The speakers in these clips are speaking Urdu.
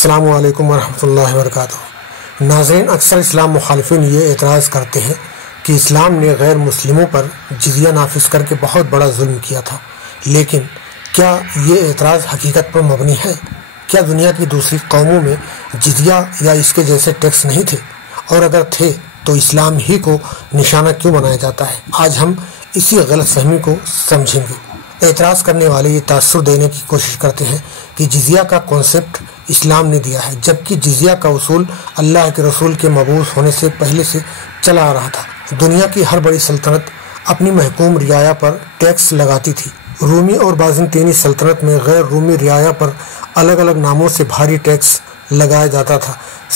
السلام علیکم ورحمۃ اللہ وبرکاتہ۔ ناظرین، اکثر اسلام مخالفین یہ اعتراض کرتے ہیں کہ اسلام نے غیر مسلموں پر جزیہ نافذ کر کے بہت بڑا ظلم کیا تھا، لیکن کیا یہ اعتراض حقیقت پر مبنی ہے؟ کیا دنیا کی دوسری قوموں میں جزیہ یا اس کے جیسے ٹیکس نہیں تھے؟ اور اگر تھے تو اسلام ہی کو نشانہ کیوں بنایا جاتا ہے؟ آج ہم اسی غلط فہمی کو سمجھیں گے۔ اعتراض کرنے والے یہ تاثر دینے کی کوشش کرتے ہیں کہ جزیہ کا کانسیپٹ اسلام نے دیا ہے، جبکہ جزیہ کا اصول اللہ کے رسول کے مبعوث ہونے سے پہلے سے چلا آ رہا تھا۔ دنیا کی ہر بڑی سلطنت اپنی محکوم رعایا پر ٹیکس لگاتی تھی۔ رومی اور بازنطینی سلطنت میں غیر رومی رعایا پر الگ الگ ناموں سے بھاری ٹیکس لگایا جاتا تھا۔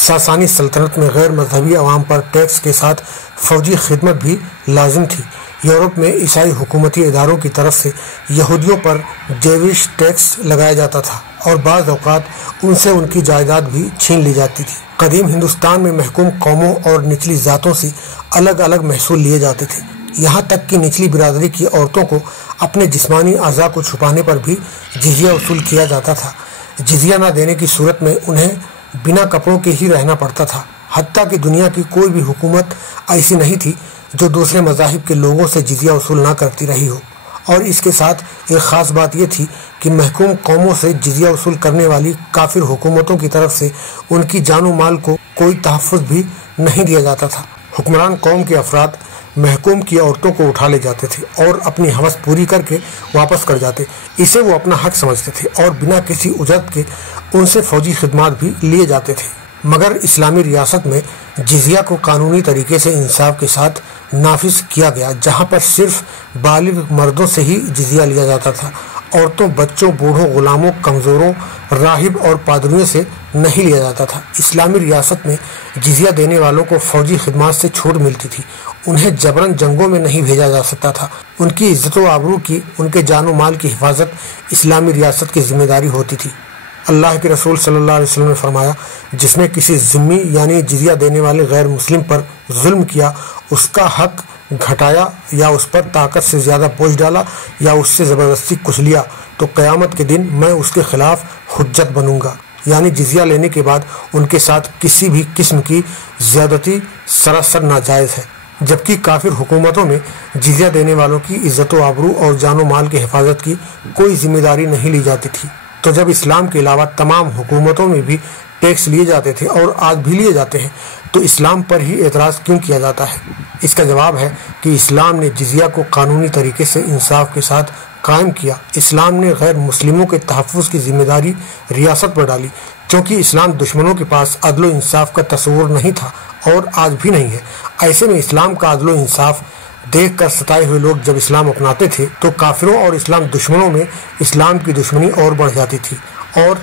ساسانی سلطنت میں غیر مذہبی عوام پر ٹیکس کے ساتھ فوجی خدمت بھی لازم تھی۔ یورپ میں عیسائی حکومتی اداروں کی طرف سے یہودیوں پر جیوش ٹیکس لگایا جاتا تھا اور بعض اوقات ان سے ان کی جائیداد بھی چھین لی جاتی تھی۔ قدیم ہندوستان میں محکوم قوموں اور نچلی ذاتوں سے الگ الگ محصول لیے جاتے تھے، یہاں تک کہ نچلی برادری کی عورتوں کو اپنے جسمانی اعضاء کو چھپانے پر بھی جزیہ وصول کیا جاتا تھا۔ جزیہ نہ دینے کی صورت میں انہیں بنا کپڑوں کے ہی رہنا پڑتا تھا، حتیٰ کہ دنیا کی کوئی بھی حکومت ایسی نہیں تھی جو دوسرے مذاہب کے لوگوں سے جزیہ وصول نہ کرتی رہی ہو۔ اور اس کے ساتھ ایک خاص بات یہ تھی کہ محکوم قوموں سے جزیہ وصول کرنے والی کافر حکومتوں کی طرف سے ان کی جان و مال کو کوئی تحفظ بھی نہیں دیا جاتا تھا۔ حکمران قوم کے افراد محکوم کی عورتوں کو اٹھا لے جاتے تھے اور اپنی ہوس پوری کر کے واپس کر جاتے، اسے وہ اپنا حق سمجھتے تھے اور بنا کسی اجرت کے ان سے فوجی خدمات بھی لیے جاتے تھے۔ مگر اسلامی ریاست میں جزیہ کو قانونی طریقے سے انصاف کے ساتھ نافذ کیا گیا، جہاں پر صرف بالغ مردوں سے ہی جزیہ لیا جاتا تھا۔ عورتوں، بچوں، بوڑھوں، غلاموں، کمزوروں، راہب اور پادریوں سے نہیں لیا جاتا تھا۔ اسلامی ریاست میں جزیہ دینے والوں کو فوجی خدمات سے چھوٹ ملتی تھی، انہیں جبراً جنگوں میں نہیں بھیجا جا سکتا تھا۔ ان کی عزت و آبرو کی، ان کے جان و مال کی حفاظت اسلامی ریاست کی ذمہ داری ہوتی تھی۔ اللہ کے رسول صلی اللہ علیہ وسلم نے فرمایا، جس نے کسی ذمہ یعنی جزیہ دینے والے غیر مسلم پر ظلم کیا، اس کا حق گھٹایا یا اس پر طاقت سے زیادہ بوجھ ڈالا یا اس سے زبردستی کچھ لیا، تو قیامت کے دن میں اس کے خلاف حجت بنوں گا۔ یعنی جزیہ لینے کے بعد ان کے ساتھ کسی بھی قسم کی زیادتی سراسر ناجائز ہے، جبکہ کافر حکومتوں میں جزیہ دینے والوں کی عزت و آبرو اور جان و مال کی حفاظت کی کوئی ذمہ داری نہیں لی جاتی تھی۔ تو جب اسلام کے علاوہ تمام حکومتوں میں بھی ٹیکس لیے جاتے تھے اور آج بھی لیے جاتے ہیں، تو اسلام پر ہی اعتراض کیوں کیا جاتا ہے؟ اس کا جواب ہے کہ اسلام نے جزیہ کو قانونی طریقے سے انصاف کے ساتھ قائم کیا۔ اسلام نے غیر مسلموں کے تحفظ کی ذمہ داری ریاست پر ڈالی، کیونکہ اسلام دشمنوں کے پاس عدل و انصاف کا تصور نہیں تھا اور آج بھی نہیں ہے۔ ایسے میں اسلام کا عدل و انصاف دیکھ کر ستائے ہوئے لوگ جب اسلام اپناتے تھے تو کافروں اور اسلام دشمنوں میں اسلام کی دشمنی اور بڑھ جاتی تھی، اور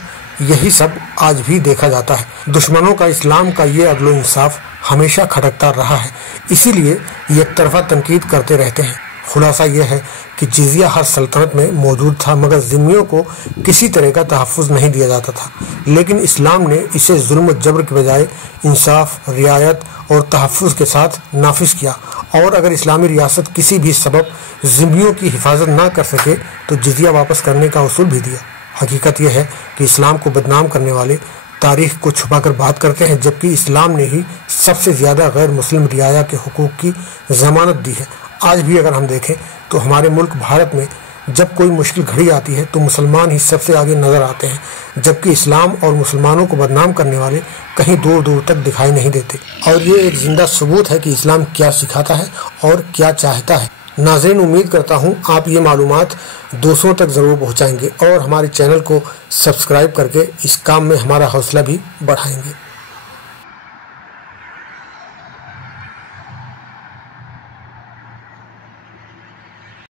یہی سب آج بھی دیکھا جاتا ہے۔ دشمنوں کا اسلام کا یہ عدل و انصاف ہمیشہ کھٹکتا رہا ہے، اسی لیے یک طرفہ تنقید کرتے رہتے ہیں۔ خلاصہ یہ ہے کہ جزیہ ہر سلطنت میں موجود تھا، مگر ذمیوں کو کسی طرح کا تحفظ نہیں دیا جاتا تھا، لیکن اسلام نے اسے ظلم و جبر کے بجائے انصاف، رعایت اور تحفظ کے ساتھ نافذ کیا۔ اور اگر اسلامی ریاست کسی بھی سبب ذمیوں کی حفاظت نہ کر سکے تو جزیہ واپس کرنے کا اصول بھی دیا۔ حقیقت یہ ہے کہ اسلام کو بدنام کرنے والے تاریخ کو چھپا کر بات کرتے ہیں، جبکہ اسلام نے ہی سب سے زیادہ غیر مسلم رعایا کے حقوق کی ضمانت دی ہے۔ آج بھی اگر ہم دیکھیں تو ہمارے ملک بھارت میں جب کوئی مشکل گھڑی آتی ہے تو مسلمان ہی سب سے آگے نظر آتے ہیں، جبکہ اسلام اور مسلمانوں کو بدنام کرنے والے کہیں دور دور تک دکھائی نہیں دیتے۔ اور یہ ایک زندہ ثبوت ہے کہ اسلام کیا سکھاتا ہے اور کیا چاہتا ہے۔ ناظرین، امید کرتا ہوں آپ یہ معلومات دوسروں تک ضرور پہنچائیں گے اور ہمارے چینل کو سبسکرائب کر کے اس کام میں ہمارا حوصلہ بھی بڑھائیں گے۔